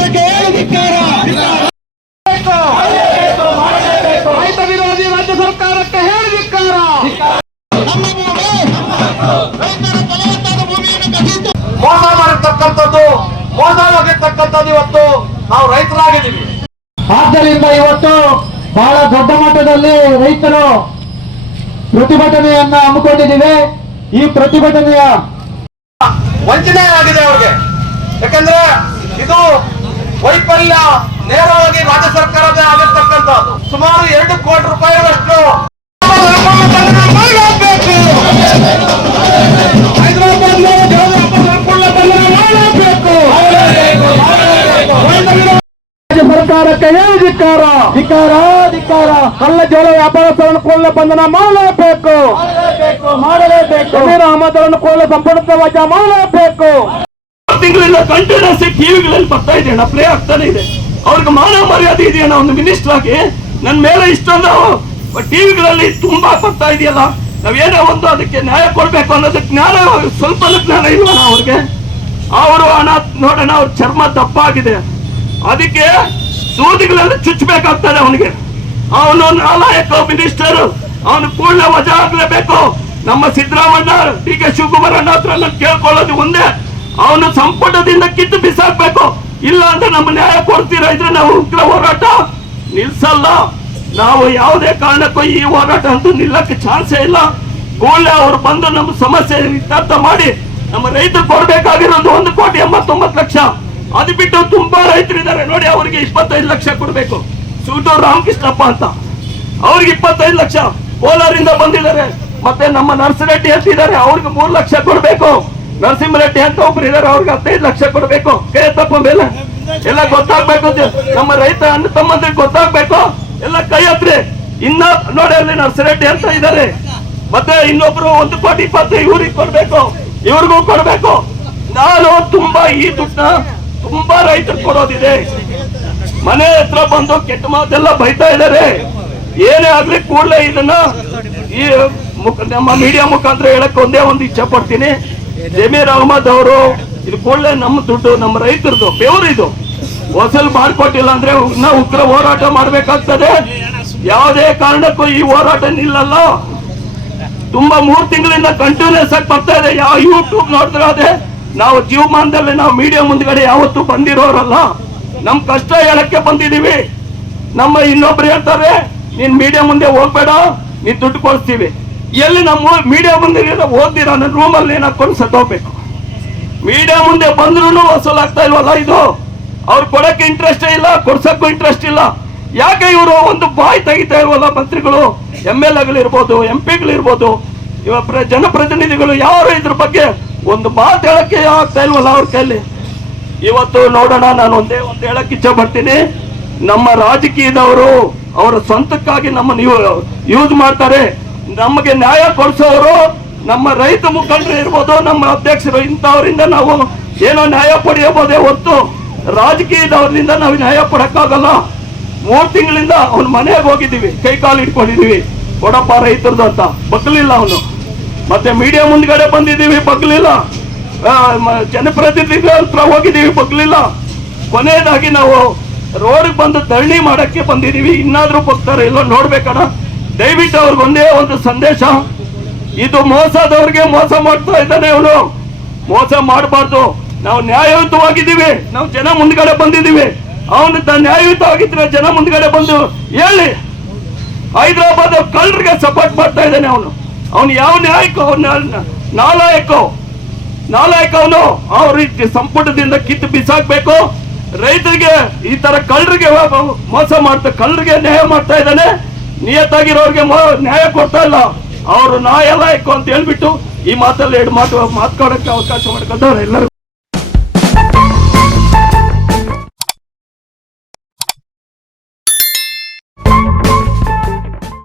ಸರ್ಕಾರಕ್ಕೆ ಧಿಕ್ಕಾರ. ರೈತ ವಿರೋಧಿ ರಾಜ್ಯ ಸರ್ಕಾರಕ್ಕೆ ಹೇಳಿ ಧಿಕ್ಕಾರ. ನಮ್ಮ ಭೂಮಿ, ರೈತರ ಫಲವತ್ತಾದ ಭೂಮಿಯನ್ನು ಕಸಿದು ಮೋಸ ಮಾಡಿರ್ತಕ್ಕಂಥದ್ದು, ಮೋಸವಾಗಿರ್ತಕ್ಕಂಥದ್ದು ಇವತ್ತು ನಾವು ರೈತರಾಗಿದ್ದೀವಿ. ಆದ್ದರಿಂದ ಇವತ್ತು ಬಹಳ ದೊಡ್ಡ ಮಟ್ಟದಲ್ಲಿ ರೈತರು ಪ್ರತಿಭಟನೆಯನ್ನ ಹಮ್ಮಿಕೊಂಡಿದ್ದೀವಿ. ಈ ಪ್ರತಿಭಟನೆಯ ವಂಚನೆ ಆಗಿದೆ ಅವ್ರಿಗೆ. ಯಾಕಂದ್ರೆ ಇದು ವೈಫಲ್ಯ ನೇರವಾಗಿ ರಾಜ್ಯ ಸರ್ಕಾರದೇ ಆಗಿರ್ತಕ್ಕಂಥದ್ದು. ಸುಮಾರು 2 ಕೋಟಿ ರೂಪಾಯಿಗಳಷ್ಟು ಮಾಡಬೇಕು. ಹೈದರಾಬಾದ್ನ ಮಾಡಬೇಕು. ರಾಜ್ಯ ಸರ್ಕಾರಕ್ಕೆ ಹೇಳಿ ಧಿಕ್ಕಾರ, ಧಿಕ್ಕಾರ, ಧಿಕ್ಕಾರ. ಕಳ್ಳ ಜೋಳ ವ್ಯಾಪಾರಸ್ಥರನ್ನು ಕೂಡಲೇ ಬಂಧನ ಮಾಡಲೇಬೇಕು, ಮಾಡಲೇಬೇಕು. ಸಮೀರ್ ಅಹಮದ್ ಅವರನ್ನು ಕೂಡಲೇ ಸಂಪೂರ್ಣ ವಜಾ ಮಾಡಲೇಬೇಕು. ತಿಂಗಳಿಂದ ಕಂಟಿನ್ಯೂಸ್ ಟಿವಿಗಳಲ್ಲಿ ಬರ್ತಾ ಇದೆಯಣ್ಣ, ಪ್ಲೇ ಆಗ್ತಾನೆ ಇದೆ. ಅವ್ರಿಗೆ ಮಾನ ಮರ್ಯಾದೆ ಇದೆಯಣ್ಣ. ಒಂದು ಮಿನಿಸ್ಟರ್ ಆಗಿ ನನ್ನ ಮೇಲೆ ಇಷ್ಟೊಂದು ಟಿವಿಗಳಲ್ಲಿ ತುಂಬಾ ಬರ್ತಾ ಇದೆಯಲ್ಲ, ನಾವೇನೋ ಒಂದು ಅದಕ್ಕೆ ನ್ಯಾಯ ಕೊಡ್ಬೇಕು ಅನ್ನೋದಕ್ಕೆ ಜ್ಞಾನ, ಸ್ವಲ್ಪ ಜ್ಞಾನ ಇಲ್ವಣ ಅವ್ರಿಗೆ? ಅವರು ಹಣ ನೋಡೋಣ, ಅವ್ರ ಚರ್ಮ ದಪ್ಪ ಆಗಿದೆ, ಅದಕ್ಕೆ ಸೂದಿಗಳಲ್ಲಿ ಚುಚ್ಚಬೇಕಾಗ್ತದೆ ಅವನಿಗೆ. ಅವನು ನಾಲಾಯಕ ಮಿನಿಸ್ಟರ್, ಅವನು ಕೂಡಲೇ ವಜಾ ಆಗ್ಲೇಬೇಕು. ನಮ್ಮ ಸಿದ್ದರಾಮಣ್ಣ, ಡಿ.ಕೆ. ಶಿವಕುಮಾರ್ ಅಣ್ಣ ಹತ್ರ ನಾನು ಕೇಳ್ಕೊಳ್ಳೋದು ಒಂದೇ, ಅವನು ಸಂಪುಟದಿಂದ ಕಿತ್ತು ಬಿಸಾಕ್ಬೇಕು. ಇಲ್ಲ ಅಂದ್ರೆ ನಮ್ಮ ನ್ಯಾಯ ಕೊಡ್ತೀರಾ ಇದ್ರೆ ನಾವು ಉಗ್ರ ಹೋರಾಟ ನಿಲ್ಸಲ್ಲ. ನಾವು ಯಾವುದೇ ಕಾರಣಕ್ಕೂ ಈ ಹೋರಾಟ ಅಂತೂ ನಿಲ್ಲಕ್ಕೆ ಚಾನ್ಸೇ ಇಲ್ಲ. ಕೂಡಲೇ ಅವ್ರು ಬಂದು ನಮ್ಮ ಸಮಸ್ಯೆ ಇತ್ಯರ್ಥ ಮಾಡಿ ನಮ್ಮ ರೈತರು ಕೊಡ್ಬೇಕಾಗಿರೋದು 1,89,00,000. ಅದು ಬಿಟ್ಟು ತುಂಬಾ ರೈತರಿದ್ದಾರೆ ನೋಡಿ, ಅವರಿಗೆ 25 ಲಕ್ಷ ಕೊಡ್ಬೇಕು. ಸೂಟೂರು ರಾಮಕೃಷ್ಣಪ್ಪ ಅಂತ, ಅವ್ರಿಗೆ 25 ಲಕ್ಷ. ಕೋಲಾರಿಂದ ಬಂದಿದ್ದಾರೆ. ಮತ್ತೆ ನಮ್ಮ ನರ್ಸರೆಡ್ಡಿ ಅಂತ ಇದ್ದಾರೆ, ಅವ್ರಿಗೆ 3 ಲಕ್ಷ ಕೊಡ್ಬೇಕು. ನರಸಿಂಹರೆಡ್ಡಿ ಅಂತ ಒಬ್ರು ಇದ್ದಾರೆ, ಅವ್ರಿಗೆ 15 ಲಕ್ಷ ಕೊಡ್ಬೇಕು. ಕೈ ತಪ್ಪ ಮೇಲೆ ಎಲ್ಲ ಗೊತ್ತಾಗ್ಬೇಕು, ನಮ್ಮ ರೈತ ಅಣ್ಣ ತಮ್ಮಂದ್ರಿಗೆ ಗೊತ್ತಾಗ್ಬೇಕು. ಎಲ್ಲ ಕೈ ಹತ್ರಿ. ಇನ್ನ ನೋಡಿ, ಅಲ್ಲಿ ನರ್ಸರೆಡ್ಡಿ ಅಂತ ಇದ್ದಾರೆ, ಮತ್ತೆ ಇನ್ನೊಬ್ರು 1,20,00,000 ಇವ್ರಿಗೆ ಕೊಡ್ಬೇಕು, ಇವ್ರಿಗೂ ಕೊಡ್ಬೇಕು. ನಾನು ತುಂಬಾ ಈ ದುಡ್ಡನ್ನ ತುಂಬಾ ರೈತರು ಕೊಡೋದಿದೆ. ಮನೆ ಹತ್ರ ಬಂದು ಕೆಟ್ಟ ಮಾತೆಲ್ಲ ಬೈತಾ ಇದ್ದಾರೆ. ಏನೇ ಆಗ್ಲಿ ಕೂಡಲೇ ಇದನ್ನ ಈ ನಮ್ಮ ಮೀಡಿಯಾ ಮುಖಾಂತರ ಹೇಳಕ್ ಒಂದೇ ಒಂದು ಇಚ್ಛೆ ಪಡ್ತೀನಿ. ಜಮೀರ್ ಅಹಮದ್ ಅವರು ಇದು ಕೂಡಲೇ ನಮ್ಮ ದುಡ್ಡು, ನಮ್ಮ ರೈತರದು ಬೆವರು, ಇದು ವಸೂಲ್ ಮಾಡ್ಕೊಟ್ಟಿಲ್ಲ ಅಂದ್ರೆ ನಾವು ಉಗ್ರ ಹೋರಾಟ ಮಾಡ್ಬೇಕಾಗ್ತದೆ. ಯಾವುದೇ ಕಾರಣಕ್ಕೂ ಈ ಹೋರಾಟ ನಿಲ್ಲಲ್ಲ. ತುಂಬಾ 3 ತಿಂಗಳಿಂದ ಕಂಟಿನ್ಯೂಸ್ ಆಗಿ ಬರ್ತಾ ಇದೆ. ಯಾವ ಯೂಟ್ಯೂಬ್ ನೋಡಿದ್ರೆ ಅದೇ, ನಾವು ಜೀವಮಾನದಲ್ಲಿ ನಾವು ಮೀಡಿಯಾ ಮುಂದ್ಗಡೆ ಯಾವತ್ತೂ ಬಂದಿರೋರಲ್ಲ. ನಮ್ ಕಷ್ಟ ಹೇಳಕ್ಕೆ ಬಂದಿದೀವಿ. ನಮ್ಮ ಇನ್ನೊಬ್ರು ಹೇಳ್ತಾರೆ, ನೀನ್ ಮೀಡಿಯಾ ಮುಂದೆ ಹೋಗ್ಬೇಡ, ನೀನ್ ದುಡ್ಡು ಕೊಡ್ತೀವಿ. ಎಲ್ಲಿ ನಮ್ಮ ಮೀಡಿಯಾ ಮುಂದೆ ಓದ್ದಿರ ನನ್ನ ರೂಮಲ್ಲಿ ಏನ್ ಹಾಕೊಂಡು ಸತ್ತೋಗ್ಬೇಕು. ಮೀಡಿಯಾ ಮುಂದೆ ಬಂದ್ರು ವಸೂಲಾಗ್ತಾ ಇಲ್ವಲ್ಲ ಇದು. ಅವ್ರು ಕೊಡಕ್ಕೆ ಇಂಟ್ರೆಸ್ಟ್ ಇಲ್ಲ, ಕೊಡ್ಸಕ್ಕೂ ಇಂಟ್ರೆಸ್ಟ್ ಇಲ್ಲ. ಯಾಕೆ ಇವರು ಒಂದು ಬಾಯಿ ತೆಗಿತಾ ಇಲ್ವಲ್ಲ ಮಂತ್ರಿಗಳು, MLAಗಳಿರ್ಬೋದು, MP ಗಳಿರ್ಬೋದು, ಜನಪ್ರತಿನಿಧಿಗಳು ಯಾರು ಇದ್ರ ಬಗ್ಗೆ ಒಂದು ಮಾತು ಹೇಳಕ್ಕೆ ಆಗ್ತಾ ಇಲ್ವಲ್ಲ ಅವ್ರ ಕೈಲಿ. ಇವತ್ತು ನೋಡೋಣ, ನಾನು ಒಂದೇ ಒಂದು ಹೇಳಕ್ ಇಚ್ಛೆ ಪಡ್ತೀನಿ. ನಮ್ಮ ರಾಜಕೀಯದವರು ಅವರ ಸ್ವಂತಕ್ಕಾಗಿ ನಮ್ಮನ್ನು ಯೂಸ್ ಮಾಡ್ತಾರೆ. ನಮಗೆ ನ್ಯಾಯ ಕೊಡಿಸೋರು ನಮ್ಮ ರೈತ ಮುಖಂಡರು ಇರ್ಬೋದು, ನಮ್ಮ ಅಧ್ಯಕ್ಷರು, ಇಂಥವರಿಂದ ನಾವು ಏನೋ ನ್ಯಾಯ ಪಡೆಯಬಹುದೇ ಹೊತ್ತು ರಾಜಕೀಯದವರಿಂದ ನಾವು ನ್ಯಾಯ ಪಡಕ್ಕಾಗಲ್ಲ. 3 ತಿಂಗಳಿಂದ ಅವನ ಮನೆಗೆ ಹೋಗಿದ್ದೀವಿ, ಕೈ ಕಾಲು ಇಟ್ಕೊಂಡಿದೀವಿ, ಕೊಡಪ್ಪ ರೈತರದು ಅಂತ, ಬಗ್ಲಿಲ್ಲ ಅವನು. ಮತ್ತೆ ಮೀಡಿಯಾ ಮುಂದ್ಗಡೆ ಬಂದಿದ್ದೀವಿ, ಬಗ್ಲಿಲ್ಲ. ಜನಪ್ರತಿನಿಧಿಗಳ ಹತ್ರ ಹೋಗಿದ್ದೀವಿ, ಬಗ್ಲಿಲ್ಲ. ಕೊನೆಯದಾಗಿ ನಾವು ರೋಡ್ಗೆ ಬಂದು ಧರಣಿ ಮಾಡಕ್ಕೆ ಬಂದಿದ್ದೀವಿ. ಇನ್ನಾದ್ರೂ ಬರ್ತಾರೆ ಇಲ್ಲ ನೋಡ್ಬೇಕಣ್ಣ. ದಯವಿಟ್ಟು ಅವ್ರಿಗೆ ಒಂದೇ ಒಂದು ಸಂದೇಶ, ಇದು ಮೋಸದವ್ರಿಗೆ ಮೋಸ ಮಾಡ್ತಾ ಇದ್ದಾನೆ ಅವನು. ಮೋಸ ಮಾಡಬಾರ್ದು. ನಾವು ನ್ಯಾಯಯುತವಾಗಿದ್ದೀವಿ, ನಾವು ಜನ ಮುಂದ್ಗಡೆ ಬಂದಿದ್ದೀವಿ. ಅವನು ನ್ಯಾಯಯುತ ಆಗಿದ್ರೆ ಜನ ಮುಂದ್ಗಡೆ ಬಂದು ಹೇಳಿ. ಹೈದರಾಬಾದ್ ಕಳ್ಳರಿಗೆ ಸಪೋರ್ಟ್ ಮಾಡ್ತಾ ಇದ್ದಾನೆ ಅವನು ಯಾವ ನ್ಯಾಯಕ್ಕೂ ನಾಲಾಯಕ ಅವನು. ಅವ್ರ ಸಂಪುಟದಿಂದ ಕಿತ್ತು ಬಿಸಾಕ್ಬೇಕು. ರೈತರಿಗೆ ಈ ತರ ಕಳ್ಳರಿಗೆ ಮೋಸ ಮಾಡ್ತಾ, ಕಳ್ಳರಿಗೆ ನ್ಯಾಯ ಮಾಡ್ತಾ ಇದ್ದಾನೆ. ನಿಯತ್ತಾಗಿರೋರಿಗೆ ನ್ಯಾಯ ಕೊಡ್ತಾ ಇಲ್ಲ. ಅವರು ನಾಯಲಾಯಕ ಅಂತ ಹೇಳ್ಬಿಟ್ಟು ಈ ಮಾತಲ್ಲಿ 2 ಮಾತು ಮಾತಾಡಕ್ಕೆ ಅವಕಾಶ ಮಾಡ್ಕೊಂಡವ್ರೆ ಎಲ್ಲರಿಗೂ.